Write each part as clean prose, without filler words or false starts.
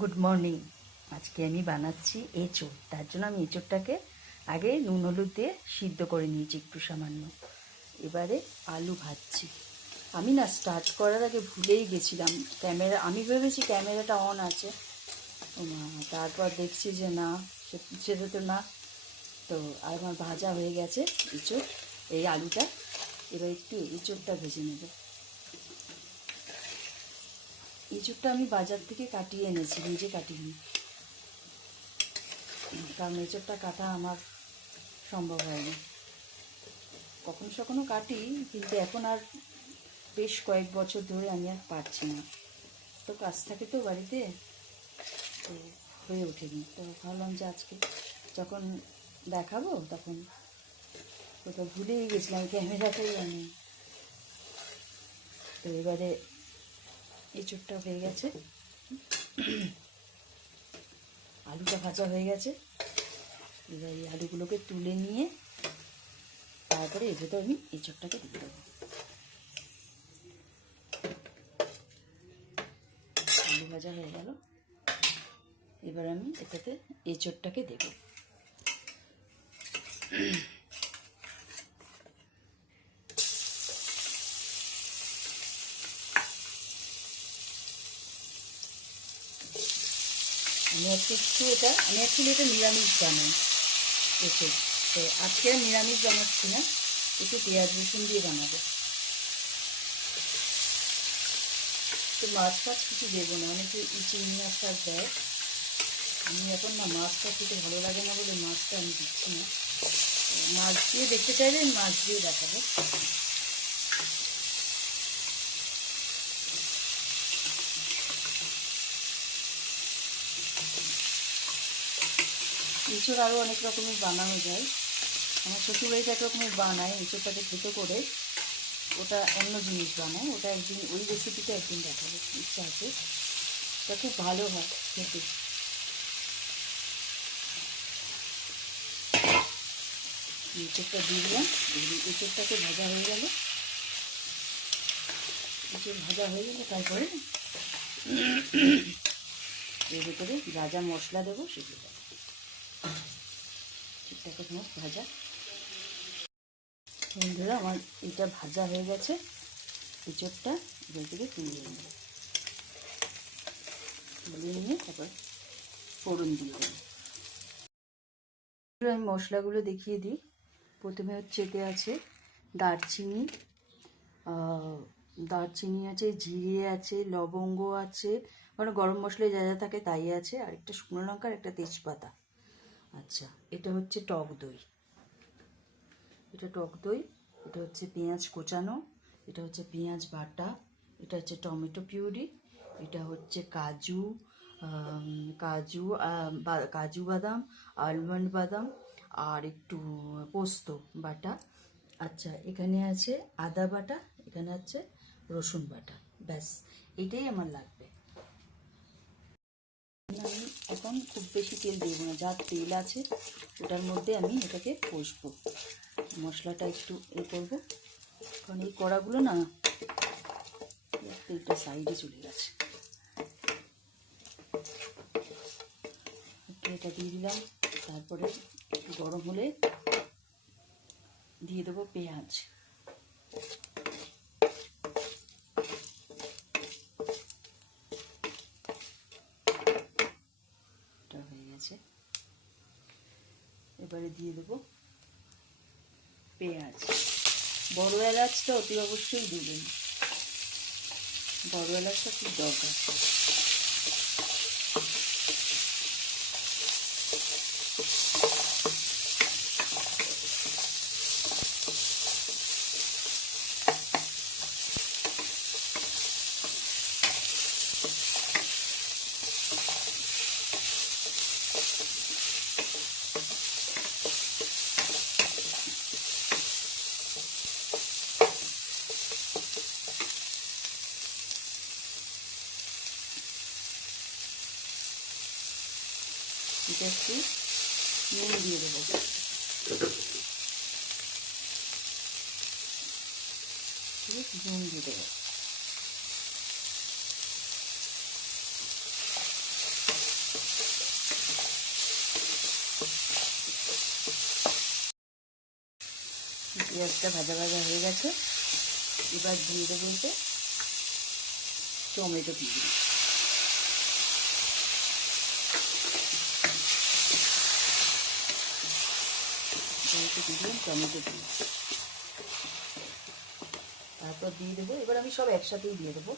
Good morning. আজকে আমি বানাচ্ছি এঁচোড়। তার জন্য আমি এঁচোড়টাকে আগে নুন হলুদ দিয়ে সিদ্ধ করে নিয়েছি একটু সামান্য। এবারে আলু ভাজছি। আমি না স্টার্ট করার আগে ভুলেই গেছিলাম ক্যামেরা, আমি ভেবেছি ক্যামেরাটা অন আছে। তারপর দেখছি যে না, সেটা তো না। তো আমার ভাজা হয়ে গেছে এঁচোড়, এই আলুটা। এবার একটু এঁচোড়টা ভেজে নেব। এঁচোড়টা আমি বাজার থেকে কাটিয়ে এনেছি, নিজে কাটিনি, কারণ এঁচোড়টা কাটা আমার সম্ভব হয়নি। কখনো কখনো কাটি, কিন্তু এখন আর বেশ কয়েক বছর ধরে আমি আর পারছি না। তো কাজ থাকে তো বাড়িতে, তো হয়ে ওঠেনি। তো ভাবলাম যে আজকে যখন দেখাবো তখন কোথাও ভুলেই গেছিলাম, ক্যামেরাটাই আমি। তো এবারে এঁচোড়টা হয়ে গেছে, আলুটা ভাজা হয়ে গেছে। এবার এই আলুগুলোকে তুলে নিয়ে তারপরে এর ভেতর আমি এঁচোড়টাকে দিয়ে দেবো। আলু ভাজা হয়ে গেল, এবার আমি এটাতে এঁচোড়টাকে দেবো। আমি অ্যাকচুয়ালি এটা নিরামিষ বানাই এঁচোড়। তো আজকে আর নিরামিষ বানাচ্ছি না, একটু পেঁয়াজ রসুন দিয়ে বানাবো। তো মাছ ফাছ কিছু দেবো না, অনেকে চিংড়ি মাছ টাছ দেয়। আমি এখন না, মাছটা খেতে ভালো লাগে না বলে মাছটা আমি দিচ্ছি না। মাছ দিয়ে দেখতে চাইলে আমি মাছ দিয়ে দেখাবো। এঁচোড় আরও অনেক রকমের বানানো যায়। আমার শ্বশুরবাড়িতে এক রকমের বানায় এঁচোড়টাকে থেতো করে, ওটা অন্য জিনিস বানায়। ওটা একদিন, ওই রেসিপিটা একদিন দেখাবো, ইচ্ছা আছে। ওটা খুব ভালো হয় খেতে। এঁচোড়টা দিয়ে দিলাম, এঁচোড়টাকে ভাজা হয়ে গেল। এঁচোড় ভাজা হয়ে গেলে তারপরে এর ভেতরে যা যা মশলা দেবো সেগুলো দেবো। এঁচোড়টাকে তোমার ভাজা, বন্ধুরা আমার এটা ভাজা হয়ে গেছে। এঁচোড়টা এবার থেকে তুলে নিয়ে তারপর ফোড়ন দিয়ে দেবো। আমি মশলাগুলো দেখিয়ে দিই। প্রথমে হচ্ছে এতে আছে দারচিনি, আছে, জিরে আছে, লবঙ্গ আছে, মানে গরম মশলায় যা যা থাকে তাই আছে, আর একটা শুকনো লঙ্কা আর একটা তেজপাতা। আচ্ছা, এটা হচ্ছে টক দই, এটা হচ্ছে পেঁয়াজ কোচানো, এটা হচ্ছে পেঁয়াজ বাটা, এটা হচ্ছে টমেটো পিউরি, এটা হচ্ছে কাজু, কাজু বাদাম, আলমন্ড বাদাম, আর একটু পোস্ত বাটা। আচ্ছা, এখানে আছে আদা বাটা, এখানে আছে রসুন বাটা। ব্যাস, এটাই আমার লাগবে। আমি এখন খুব বেশি তেল দেবো না, যা তেল আছে ওটার মধ্যে আমি এটাকে কষবো। মশলাটা একটু করবো, কারণ এই কড়াগুলো না তেলটা সাইডে চলে গেছে। একটু এটা দিয়ে দিলাম, তারপরে গরম হলে দিয়ে দেবো পেঁয়াজ। এটা হয়ে গেছে, এবারে দিয়ে দেবো পেঁয়াজ। বড় এলাচটা অতি অবশ্যই দেবেন, বড় এলাচটা খুব দরকার। এটা একটু নুন দিয়ে দেবো, নুন দিয়ে দেবো। পেঁয়াজটা ভাজা ভাজা হয়ে গেছে। এবার দিয়ে দেবো এতে টমেটো দিয়ে দিলাম টমেটো দিয়ে, তারপর দিয়ে দেবো, এবার আমি সব একসাথেই দিয়ে দেবো।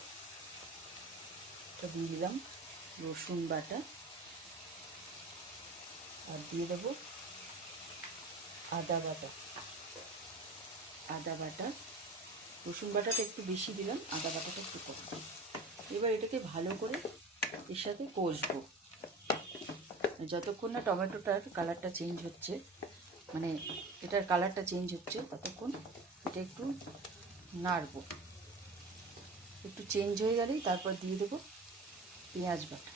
তো দিয়ে দিলাম রসুন বাটা, আর দিয়ে দেবো আদা বাটা। রসুন বাটাটা একটু বেশি দিলাম, আদা বাটাটা একটু কম। এবার এটাকে ভালো করে এর সাথে কষবো যতক্ষণ না টমেটোটার কালারটা চেঞ্জ হচ্ছে, মানে এটার কালারটা চেঞ্জ হচ্ছে ততক্ষণ এটা একটু নাড়বো। একটু চেঞ্জ হয়ে গেলেই তারপর দিয়ে দেবো পেঁয়াজ বাটা।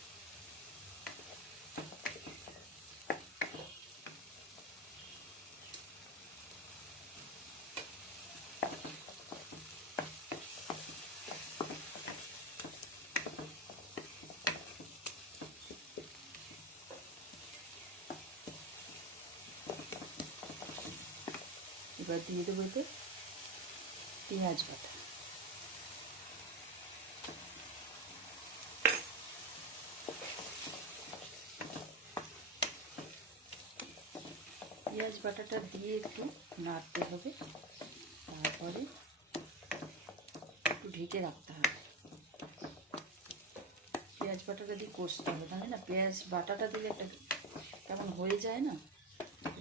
এবার দিয়ে দেবো এতে পেঁয়াজ বাটা। পেঁয়াজ বাটাটা দিয়ে একটু নাড়তে হবে, তারপরে একটু ঢেকে রাখতে হবে। পেঁয়াজ বাটাটা দিয়ে কষতে হবে, তাহলে না পেঁয়াজ বাটাটা দিলে একটা কেমন হয়ে যায় না,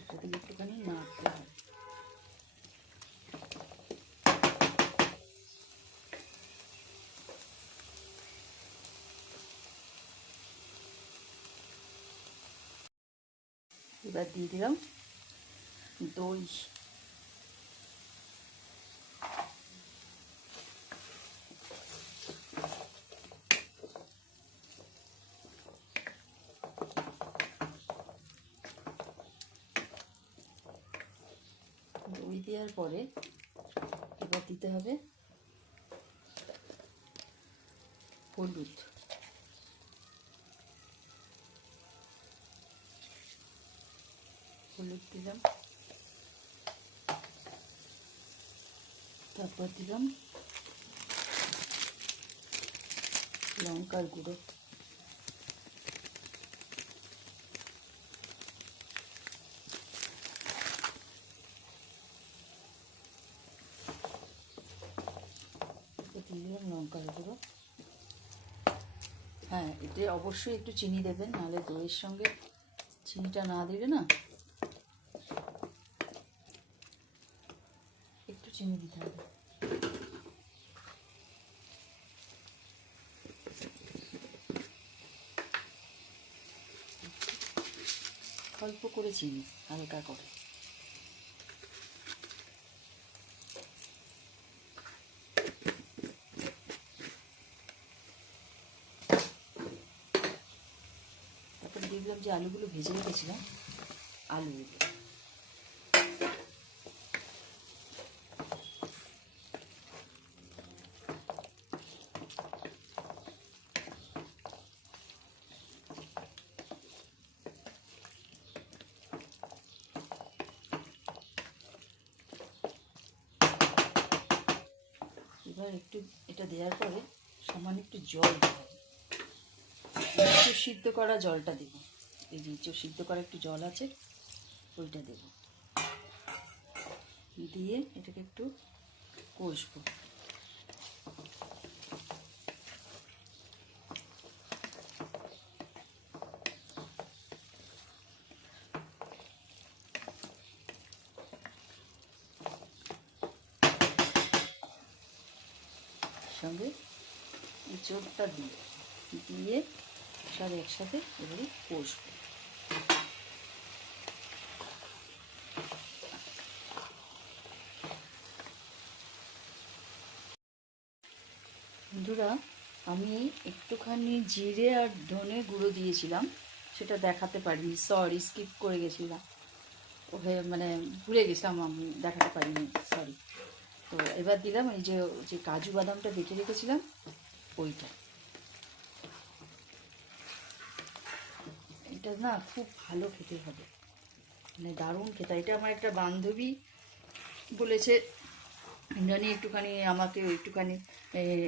এটা দিলে একটুখানি নাড়তে হবে। এবার দিয়ে দিলাম দই। দই দেওয়ার পরে এবার দিতে হবে হলুদ। হলুদ দিলাম, তারপর দিলাম লঙ্কার গুঁড়ো, দিলাম লঙ্কার গুঁড়ো। হ্যাঁ, এতে অবশ্যই একটু চিনি দেবেন, নাহলে দইয়ের সঙ্গে চিনিটা না দিলে না, একটু চিনি দিতে হবে। অল্প করে চিনি, হালকা করে। তারপরে দেখলাম যে আলুগুলো ভেজে রেখেছিলাম, আলু এবার একটু এটা দেওয়ার পরে সামান্য একটু জল দিতে হবে। একটু সিদ্ধ করা জলটা দেবো, এই যে সিদ্ধ করা একটু জল আছে ওইটা দেবো, দিয়ে এটাকে একটু কষবো। সঙ্গে এঁচোড়টা দিয়ে সব একসাথে এবারে কষবো। বন্ধুরা, আমি একটুখানি জিরে আর ধনে গুঁড়ো দিয়েছিলাম, সেটা দেখাতে পারিনি, সরি, স্কিপ করে গেছিলাম, মানে ভুলে গেছিলাম, আমি দেখাতে পারিনি, সরি। তো এবার দিলাম এই যে কাজু বাদামটা বেটে রেখেছিলাম ওইটা। এটা না খুব ভালো খেতে হবে, মানে দারুণ খেতে। এটা আমার একটা বান্ধবী বলেছে ইন্দ্রাণী একটুখানি আমাকে একটুখানি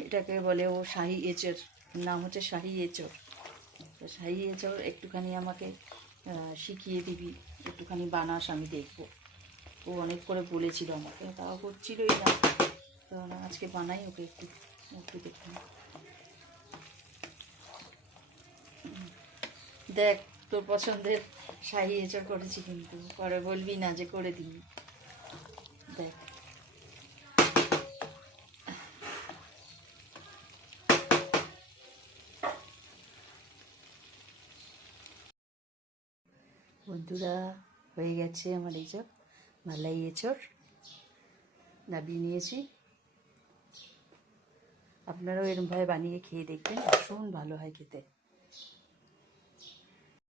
এটাকে বলে ও শাহি এঁচড়, নাম হচ্ছে শাহি এঁচড়। তো শাহি এঁচড় একটুখানি আমাকে শিখিয়ে দিবি, একটুখানি বানাস, আমি দেখবো। ও অনেক করে বলেছিল আমাকে, তাও করছিলই না। তো আজকে বানাই ওকে একটু, একটু দেখুন। দেখ তোর পছন্দের শাহি এঁচড় করেছি, কিন্তু পরে বলবি না যে করে দিবি। দেখ বন্ধুরা, হয়ে গেছে আমার এঁচড়, মালাই এঁচড় নাবিয়ে নিয়েছি। আপনারাও এরমভাবে বানিয়ে খেয়ে দেখবেন, ভীষণ ভালো হয় খেতে।